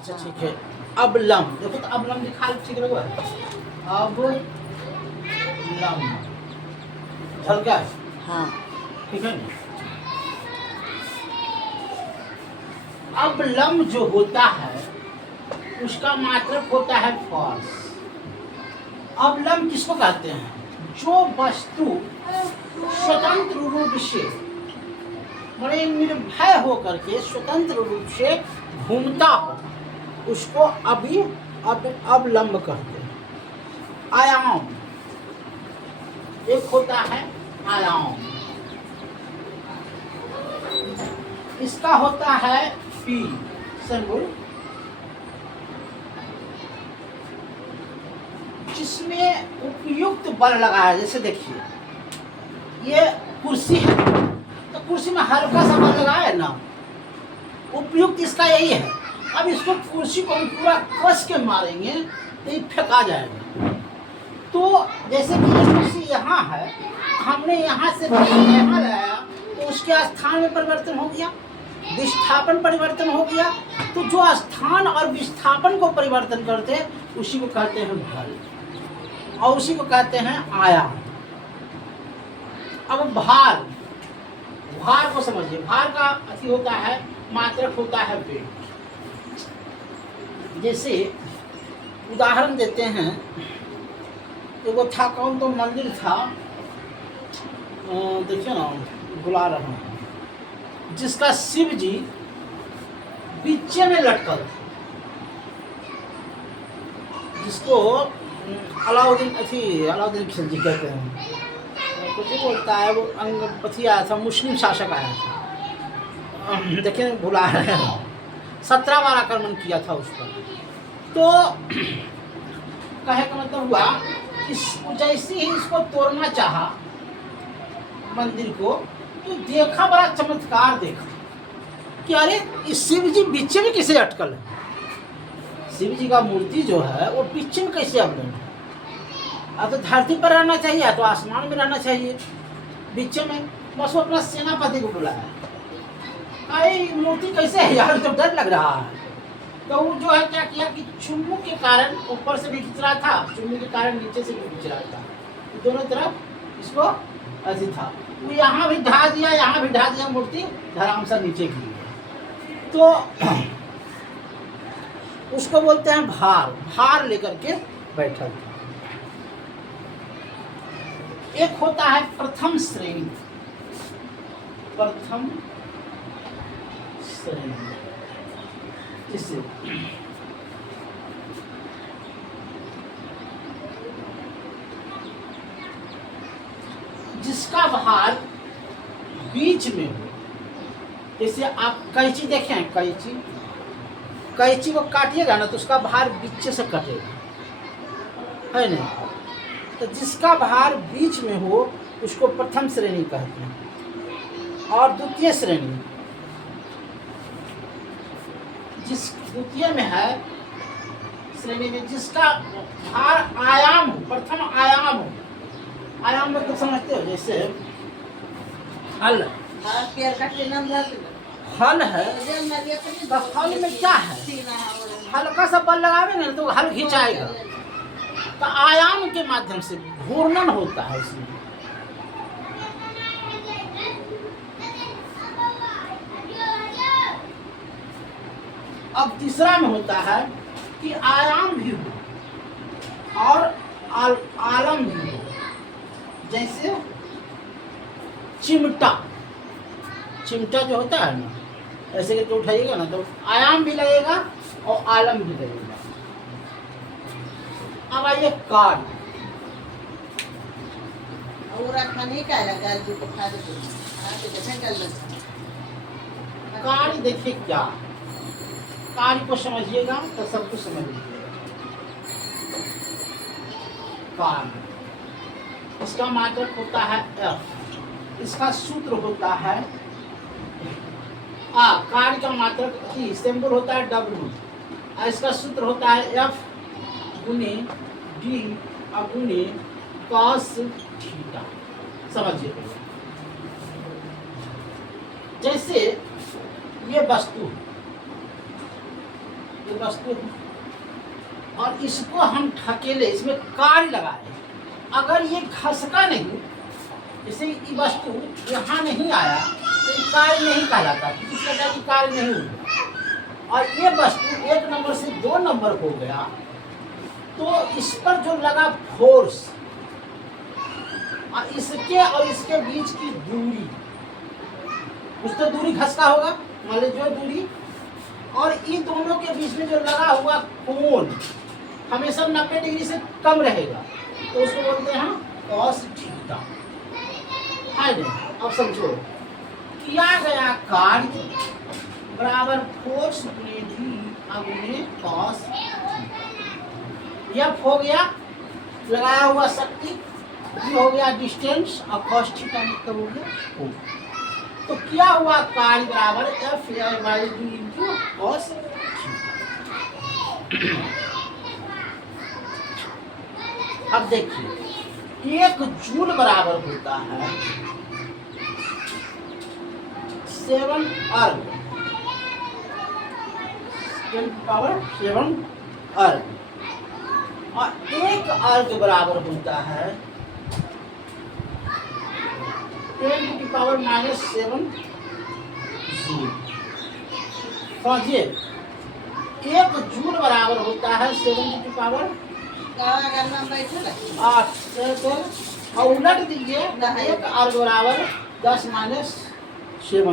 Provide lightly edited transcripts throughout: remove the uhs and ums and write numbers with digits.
अच्छा ठीक है। अब लम देखो तो अब लम लिखा है, ठीक लगा। अब लम झलका है, हाँ ठीक है ना। अब लम जो होता है उसका मात्रक होता है फॉल्स। अब लम किसको कहते हैं? जो वस्तु स्वतंत्र रूप से बड़े निर्भय होकर के स्वतंत्र रूप से घूमता हो उसको अब लंब कहते हैं। आयाम एक होता है आयाम, इसका होता है पी सिंबल, जिसमें उपयुक्त बल लगाया। जैसे देखिए ये कुर्सी है तो कुर्सी में हल्का सा बल लगाया ना, उपयुक्त इसका यही है। अब इसको कुर्सी को पूरा कस के मारेंगे तो ये फेंका जाएगा। तो जैसे कि ये कुर्सी यहाँ है, हमने यहाँ से यहाँ लाया तो उसके स्थान में परिवर्तन हो गया, विस्थापन परिवर्तन हो गया। तो जो स्थान और विस्थापन को परिवर्तन करते हैं उसी को कहते हैं बल और उसी को कहते हैं आयाम। अब भार, भार को समझिए। भार का अति होता है मात्रक होता है वेट। जैसे उदाहरण देते हैं, एगो था कौन तो मंदिर था, देखिए ना बुला रहा हूँ, जिसका शिव जी बीचे में लटकल थे, जिसको अलाउद्दीन खिलजी कहते हैं। कुछ ही बोलता है वो अंगपति आया था, मुस्लिम शासक आया था, देखिए भुला रहे हैं, 17 बार आक्रमण किया था उस पर। तो कहे का मतलब हुआ कि जैसे ही इसको तोड़ना चाहा मंदिर को, तो देखा बड़ा चमत्कार देखा कि अरे इस शिव जी बीचे में कैसे अटकल है। शिव जी का मूर्ति जो है वो बीचे में कैसे अटकल है? अब तो धरती पर रहना चाहिए या तो आसमान में रहना चाहिए, बीचे में। बस वो अपना सेनापति को बुलाया, अरे मूर्ति कैसे है यार, तो डर लग रहा है। तो वो जो है क्या किया कि चुम्बू के कारण ऊपर से भी खींच रहा था, चुम्बू के कारण नीचे से भी खींच रहा था, दोनों तरफ इसको ऐसी था। वो यहाँ भी ढा दिया, यहाँ भी ढा दिया, मूर्ति धराम से नीचे गिरी। तो उसको बोलते हैं भार, भार लेकर के बैठा था। एक होता है प्रथम श्रेणी, प्रथम श्रेणी, जिससे जिसका भार बीच में हो। जैसे आप कैंची देखें, कैंची को काटिएगा ना तो उसका भार बीच से कटेगा, है ना। तो जिसका भार बीच में हो उसको प्रथम श्रेणी कहते हैं। और द्वितीय श्रेणी, जिस द्वितीय में है श्रेणी में जिसका भार आयाम हो, प्रथम आयाम हो। आयाम में तो समझते हो, जैसे हल, हल है तो हल में क्या है, हल्का सा बल लगावेंगे ना तो हल खिंचाएगा। तो आयाम के माध्यम से घूर्णन होता है इसमें। अब तीसरा में होता है कि आयाम भी हो और आलम भी हो। जैसे चिमटा, चिमटा जो होता है ना, ऐसे करके उठाइएगा ना तो आयाम भी लगेगा और आलम भी लगेगा। अब आइए कार्ड, कार्य देखिए क्या, कार्य को समझिएगा तो सब कुछ समझ लीजिएगा। कार्य, इसका मात्रक होता है F, इसका सूत्र होता है A। कार्य का मात्रक E, सिंबल होता है W, इसका सूत्र होता है F गुने D गुने cos थीटा। समझिए, जैसे ये वस्तु, ये वस्तु है और इसको हम ढकेले, इसमें कार्य लगाए, अगर ये घसका नहीं, जैसे ये वस्तु यहाँ नहीं आया तो ये कार्य नहीं कहलाता, किसी प्रकार की कार्य नहीं हुआ। और ये वस्तु 1 नंबर से 2 नंबर हो गया तो इस पर जो लगा फोर्स और इसके बीच की दूरी, कुछ तो दूरी घसका होगा, मान लीजिए जो दूरी, और इन दोनों के बीच में जो लगा हुआ कोण हमेशा 90 डिग्री से कम रहेगा तो उसको बोलते हैं कॉस थीटा। अब समझो, किया गया कार्य बराबर फोर्स गुणे कॉस, यह हो गया लगाया हुआ शक्ति, ये हो गया डिस्टेंस और कॉस थीटा मतलब हो गया। तो क्या हुआ कार्य बराबर F/d इंटू कॉस। अब देखिए 1 जूल बराबर होता है 7 अर्ग, 10⁻⁷ अर्ग, और 1 अर्ग बराबर होता है 10⁻⁷ जूल। समझिए 1 जूल बराबर होता है 7⁻⁸ और उलट दीजिए 1 अर्ग बराबर 10⁻⁷ जूल।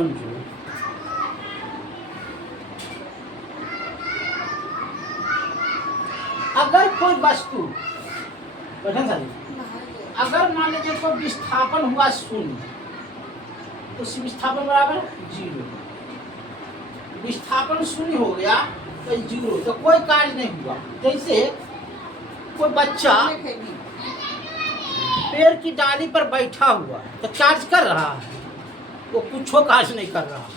अगर कोई वस्तु, अगर मान लीजिए कोई विस्थापन हुआ 0 तो विस्थापन बराबर 0, विस्थापन 0 हो गया तो 0, तो कोई कार्य नहीं हुआ। जैसे कोई बच्चा पेड़ की डाली पर बैठा हुआ तो चार्ज कर रहा है, वो कुछ कार्य नहीं कर रहा है।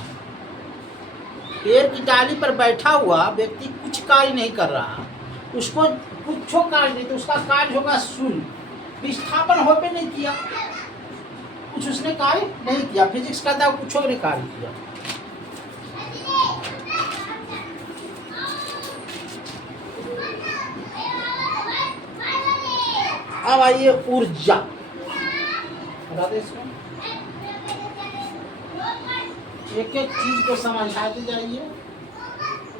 पेड़ की डाली पर बैठा हुआ व्यक्ति कुछ कार्य नहीं कर रहा है, उसको कुछ कार्य नहीं, तो उसका कार्य होगा 0। विस्थापन हो पे नहीं किया, कुछ उसने कार्य नहीं किया। फिजिक्स कहता है कुछ नहीं कार्य किया। अब आइए ऊर्जा, बता दें इसको, एक एक चीज को समझाते जाइए,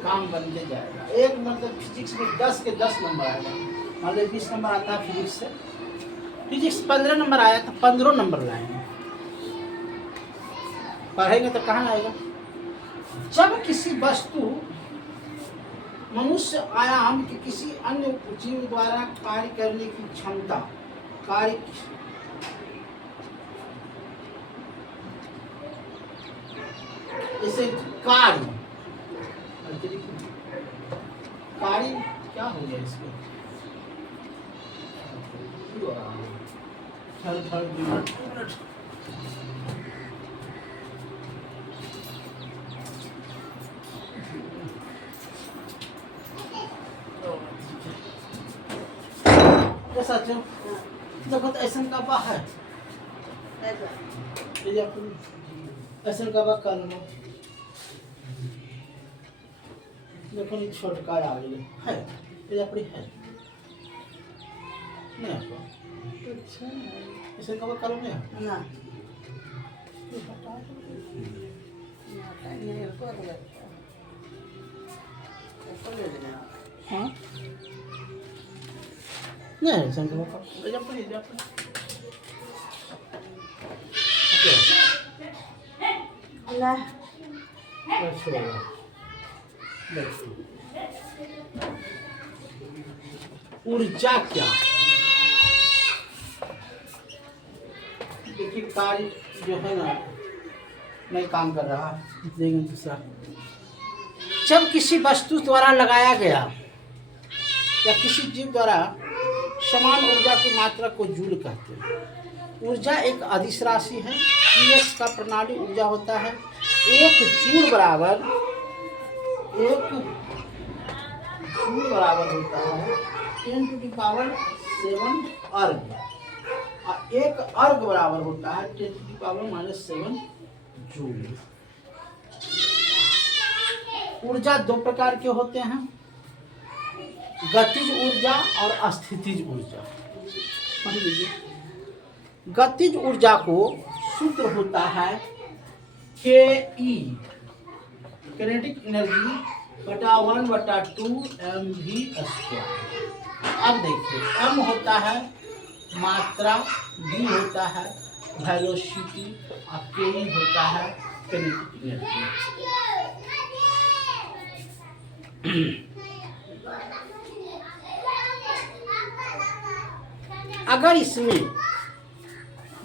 काम बनते जाएगा। एक मतलब फिजिक्स में 10 के 10 नंबर आएगा, मान लीजिए 20 नंबर आता है फिजिक्स से, फिजिक्स 15 नंबर आया तो 15 नंबर लाएंगे। पढ़ेंगे तो कहाँ आएगा। जब किसी वस्तु मनुष्य आयाम के किसी अन्य जीव द्वारा कार्य करने की क्षमता, कार्य जैसे कार्य क्या हो गया इसमें, ऐसा देखो तो ऐसा का बा है, ऐसा का बा कर लो, देखो ये छोटका आ गई है, ये अपनी है नहीं आपको, अच्छा ऐसा का बा कर लो नहीं ना, हाँ नहीं संग को ले अपन ले अपन अल्लाह अच्छा ऊर्जा क्या, देखिए कार्य जो है ना नहीं काम कर रहा, देखेंगे दूसरा। जब किसी वस्तु द्वारा लगाया गया या किसी जीव द्वारा समान ऊर्जा की मात्रा को जूल कहते हैं। ऊर्जा एक अदिश राशि है, पीएस का प्रणाली ऊर्जा होता है। 1 जूल बराबर होता है 10⁻⁷ अर्ग, और 1 अर्ग बराबर होता है 10⁻⁷ जूल। ऊर्जा 2 प्रकार के होते हैं, गतिज ऊर्जा और अस्थितिज ऊर्जा। समझ लीजिए, गतिज ऊर्जा को सूत्र होता है के ई किनेटिक एनर्जी बटा 1/2 mv²। अब देखिए, m होता है मात्रा, v होता है वेलोसिटी और के ई होता है किनेटिक एनर्जी। अगर इसमें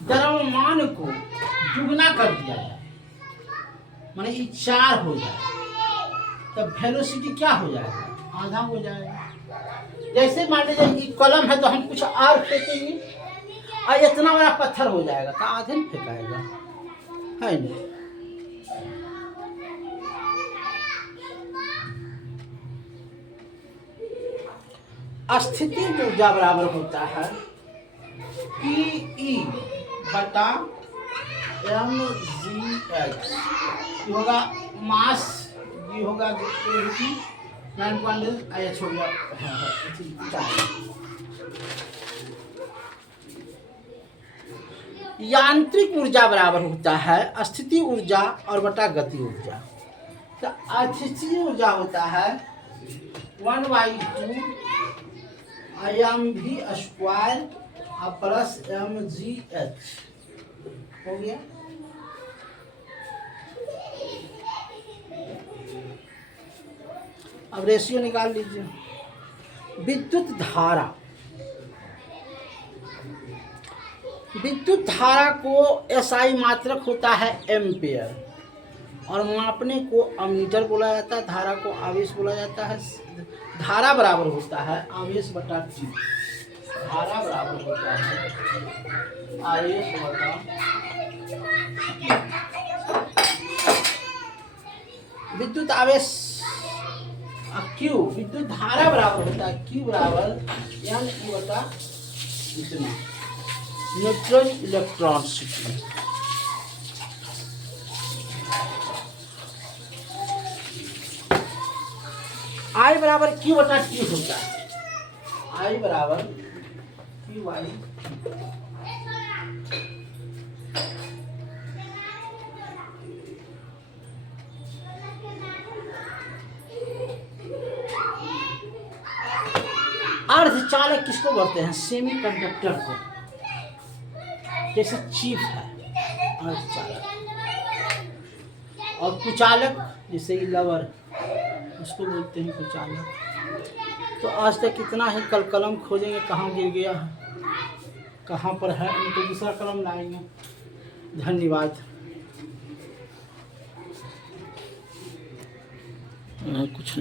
द्रव्यमान को दुगना कर दिया जाए, माने ये 4 हो जाए, तब वेलोसिटी क्या हो जाएगा? आधा हो जाएगा। जैसे मान लीजिए ये कलम है तो हम कुछ और फेंकेंगे और इतना बड़ा पत्थर हो जाएगा तो आधे में फेंकाएगा, है नहीं? स्थिति ऊर्जा बराबर होता है PE बटा mgh। ये होगा मास, ये होगा ग्रेविटी 9.8 हो गया। यांत्रिक ऊर्जा बराबर होता है स्थिति ऊर्जा और बटा गति ऊर्जा। तो स्थिति ऊर्जा होता है 1/2 mv² प्लस mgh हो गया। अब रेशियो निकाल लीजिए। विद्युत धारा, विद्युत धारा को एसआई मात्रक होता है एम्पियर और मापने को अमीटर बोला जाता है, धारा को आवेश बोला जाता है। धारा बराबर होता है आवेश बटा टी। धारा बराबर होता है आवेश बटा विद्युत आवेश क्यू। विद्युत धारा बराबर होता है क्यू बराबर एन ई बटा इतना न्यूट्रल इलेक्ट्रॉनिसिटी। आई बराबर क्यू बटा टी होता है। आई बराबर क्यू वाई अर्धचालक किसको बोलते हैं? सेमी कंडक्टर को। जैसे चिप है अर्धचालक, और कुचालक जैसे लवर, उसको बोलते हैं कुचालक। तो आज तक इतना ही। कल कलम खोजेंगे कहाँ गिर गया है, कहाँ पर है, तो दूसरा कलम लाएंगे। धन्यवाद। कुछ नहीं।